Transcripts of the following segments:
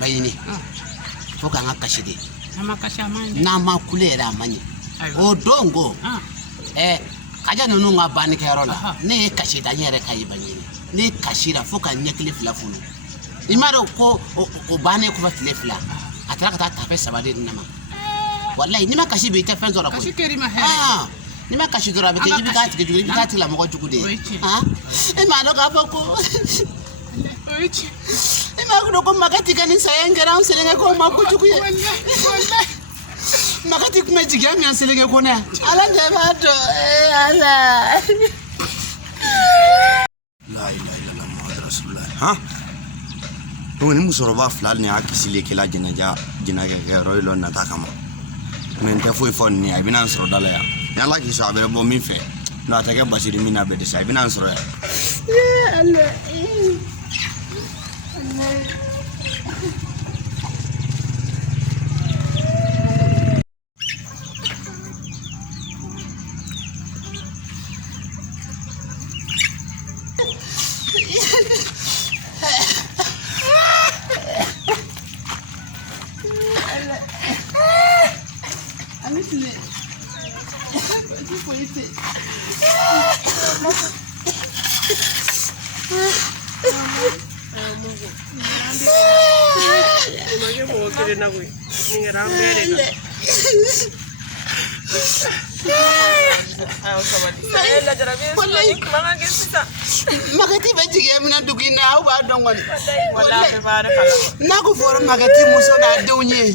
bayini fo ka nga kashide Amakashamani. na makulera manye o dongo kaja nunu nga bani kerola ne kashida nyere kai banyini ne kashira fo ka nyekli flafunu imaro ko bani ko fatile fla ataka ta tape sabade nama wallahi nima kashi be ta fenzora ko Kashi kerima he. nima kashi dora be ke jibi ka ti la mo ko jugude ma do ka foko Oichi. ma ko magati kan sayengera unselenga ko ma ko juguye Wallahi. magati kuma jiga mi anselenga ko na ala ndeba to ala la ilaha illallah muhammad rasulullah ni musoroba fulal ni akisile kila jinaga ke roilo na takama men te foi fon ni abina soro dala ya yalla ki so abere bo min fe no atake basiri mina be de sai abina soro ya Allah magati bajige mina dugina au ba dongon wallahi na ko for magati muso na dewnye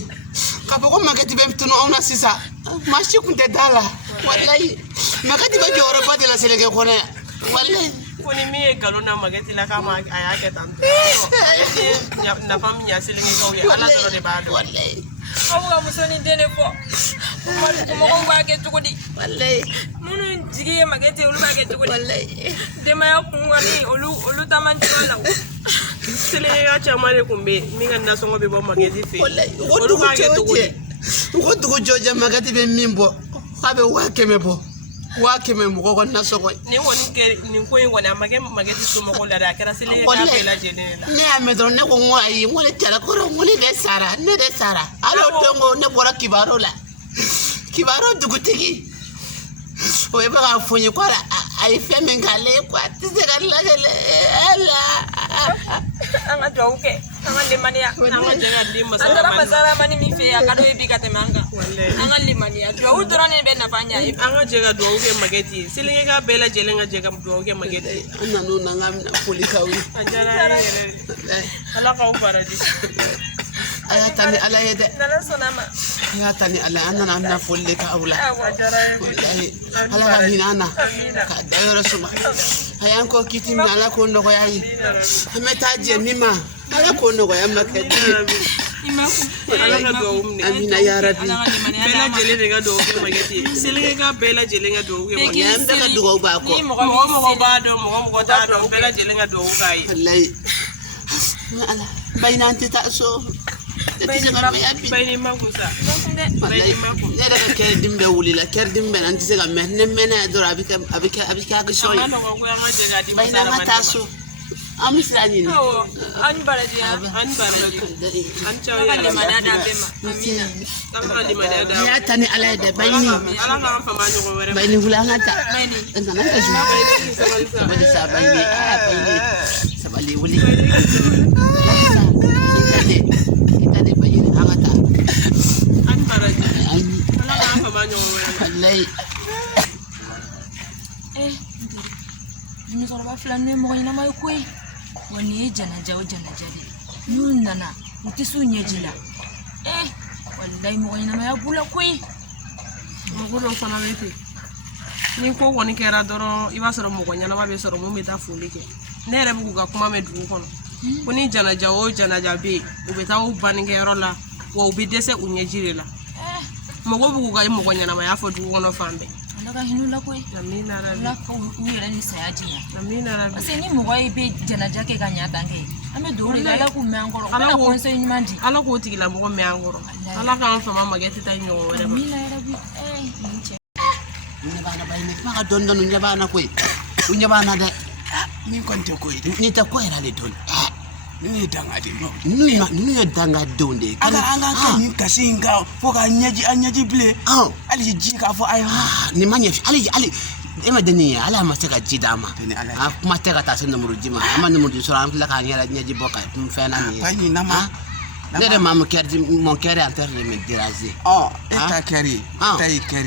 ka boko magati be tuno ona sisa mashi kunte dala wallahi magati baje ora ba de la selege kone wallahi kuni mi galona magati la kama ayake tanto na famia selenge ko ya ala toro de bado wallahi awu musoni dene ko mo ba ke tukudi wallahi munu jigi magati ulu ba ke tukudi wallahi dema ya kungani olu tamanti wala selenge ga chamale kumbe mi nganda songo be bo magati fe wallahi wodu joje magati be mimbo abe wakeme bo wakeme mo ko na sogo ni woni ke ni ko woni amage magati sumo ko la da kera selenge ga pe la jenela ne amedro ne ko ngwai mo le tala ko mo le sara ne de sara alo tongo ne bora kibaro dugutigi o e ba fonye kwara ai feme ngale kwa tizera lagele ala anga doke anga limania anga jega limma andara mazara mani mi fe akado ebiga temanga anga limania do udorane be na fanya anga jega do uge magati selenge ga bela jelenga jega do uge magati nanu nanga polikawi anjara ala ka paradis ayatani ala yede nala sonama ayatani ala anana amna folika awla wallahi ala ga hinana ka dayoro suma ayan ko kiti mi ala ko ndo ko yayi ameta je mima ala ko ndo ko yamma kedi ala ga do umne amina ya rabbi bela jele ga do uge magati selenge ga bela jele ga do uge magati yambe ka dugo ba ko mo ba do mo ta do bela jele ga do ugai wallahi ala bainanti ta so bayni makusa wallahi ne daga ker dimbe wulila ker dimbe nan tise ga menne mena dora abika ga shoy ano ko ya ngaje ga di bayna mata so amisrani ni an baradi an chaw ya ya manada bema amina kama di manada ya tani ala de bayni ala ga fa ma nyogo were bayni hulanga ta bayni ngana ka ju sabali sa bayni bayni sabali wuli itade bayni hangata an baradi ala ga fa ma nyogo were wallahi ni so ba flane mo ina mai koi wani jana jawo jana jade nun nana mutisu nyejila wallahi mo ina mai bula koi mo go do fana lete ni ko woni kera doro iba soro mo gonya na ba be soro mo meta fulike ne re bu ga kuma me du kono kuni jana jawo jana jabe u be taw baninge rola wo bi dese unyejirela mo go bu ga mo gonya na ma ya fo du kono fambe daga hinula koi amina rabbi la ko uyela ni sayajiya amina rabbi aseni mo wa ibe jana jake ga nyata nge ame do ri ala ku mangoro ala ko nse nyimandi ala ko tigila mo me angoro ala ka an fama mageti ta nyo wore ma amina rabbi nche nyabana bayni maka dondon nyabana koy nyabana de min konte koy ni ta koy rale don ne danga de no nu ye danga donde anga ka ni kasinga fo ka nyaji ble ali ji ka fo ay ni manye ali ema deni ala ma se ka ji dama kuma te ka ta se numuru jima ama numuru so ran la ka nyara nyaji boka fe na ni pani nama ne de mamu kerdi mon kere interne me dirager eta keri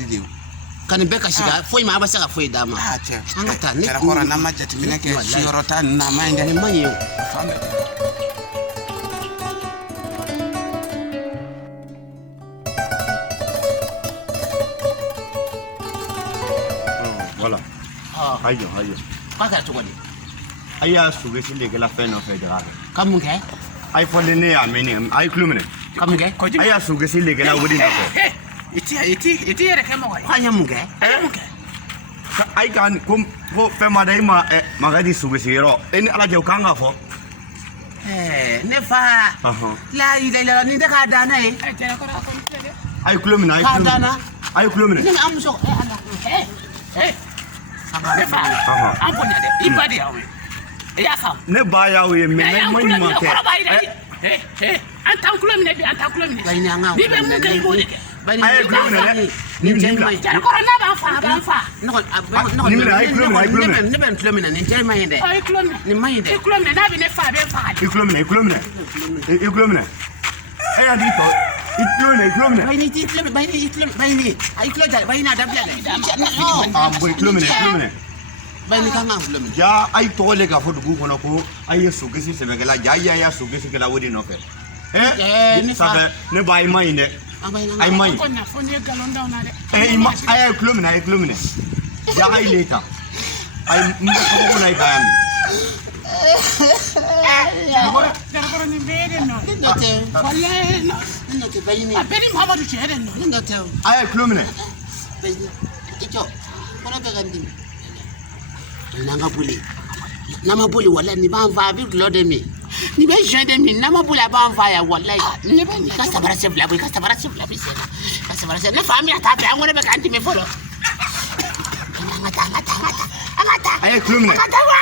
de kan be ka shiga foi ma ba saka foi dama angata ne ko na ma jati mine ke yorota na ma inde ni manye voilà ayo ka ka to wani aya suge sile ke la fe no fe dira kamun ke ay fo ne ya meni ay klumene kamun ke aya suge sile ke la wodi no fe iti yɛrɛ kɛ mɔgɔ ye. Hanya mun kɛ? Ai kan ko fɛn ma da i ma magadi sugu sigiyɔrɔ e ni ala jɛ o kan ka fɔ. Ne fa. La ila ni de ka dana ye. A ye kulo minɛ a ye kulo minɛ. A ye kulo minɛ. Ne an muso ala. Ne fa. An bonya dɛ. I ba de y'aw ye. I y'a faamu. Ne ba y'aw ye mais ne ma ɲuman kɛ. An t'an kulo minɛ bi an t'an kulo minɛ. N'i bɛ mun kɛ i b'o de kɛ. A ye kulo minɛ dɛ. Ni bila. Jarakɔrɔ n'a b'an fa a b'an fa. Ni minɛ a ye kulo minɛ a ye kulo minɛ. Ne bɛ n tulo minɛ nin cɛ in ma ɲi dɛ. I kulo minɛ. Nin ma ɲi dɛ. I kulo minɛ n'a bɛ ne fa a bɛ n faga. I kulo minɛ i kulo minɛ. I kulo minɛ. E y'a di tɔ i kulo minɛ i kulo minɛ. Bayini ti kulo bayini a i kulo jara bayini a dabila dɛ. Bon i kulo minɛ i kulo minɛ. Bayini kan ka kulo minɛ. Ja a ye tɔgɔ le k'a fɔ dugu kɔnɔ ko a ye sogisi sɛbɛkɛla ja a y'a sogisi kɛla o de nɔfɛ. Sabu ne ba i ma ɲi dɛ. Ai mai. Ai ai kulo minɛ a ye kulo minɛ. Ja a ye le ta. Ai n bɛ ko na i ka yan. Jarakɔrɔ nin bɛɛ de nɔ. Ne tɛ. Walayi nɔ. Ne tɛ bayini. A bɛɛ ni Mamadu cɛ de nɔ. Ne tɛ. A ye kulo minɛ. Bayini. I jɔ. Kɔnɔ bɛ ka n dimi. N'an ka boli. N'an ma boli walayi nin b'an fa a bɛ gulɔ de min. Ni bɛ jɔn de min n'a ma boli a b'an fa yan walayi. Ne bɛ nin ka sabara se fila bɔ i ka sabara se fila bɛ sen na. Ka sabara se ne fa min y'a ta fɛ an ko ne bɛ k'an dimi fɔlɔ. An ka taa. A ye kulo minɛ. Ka taa wa.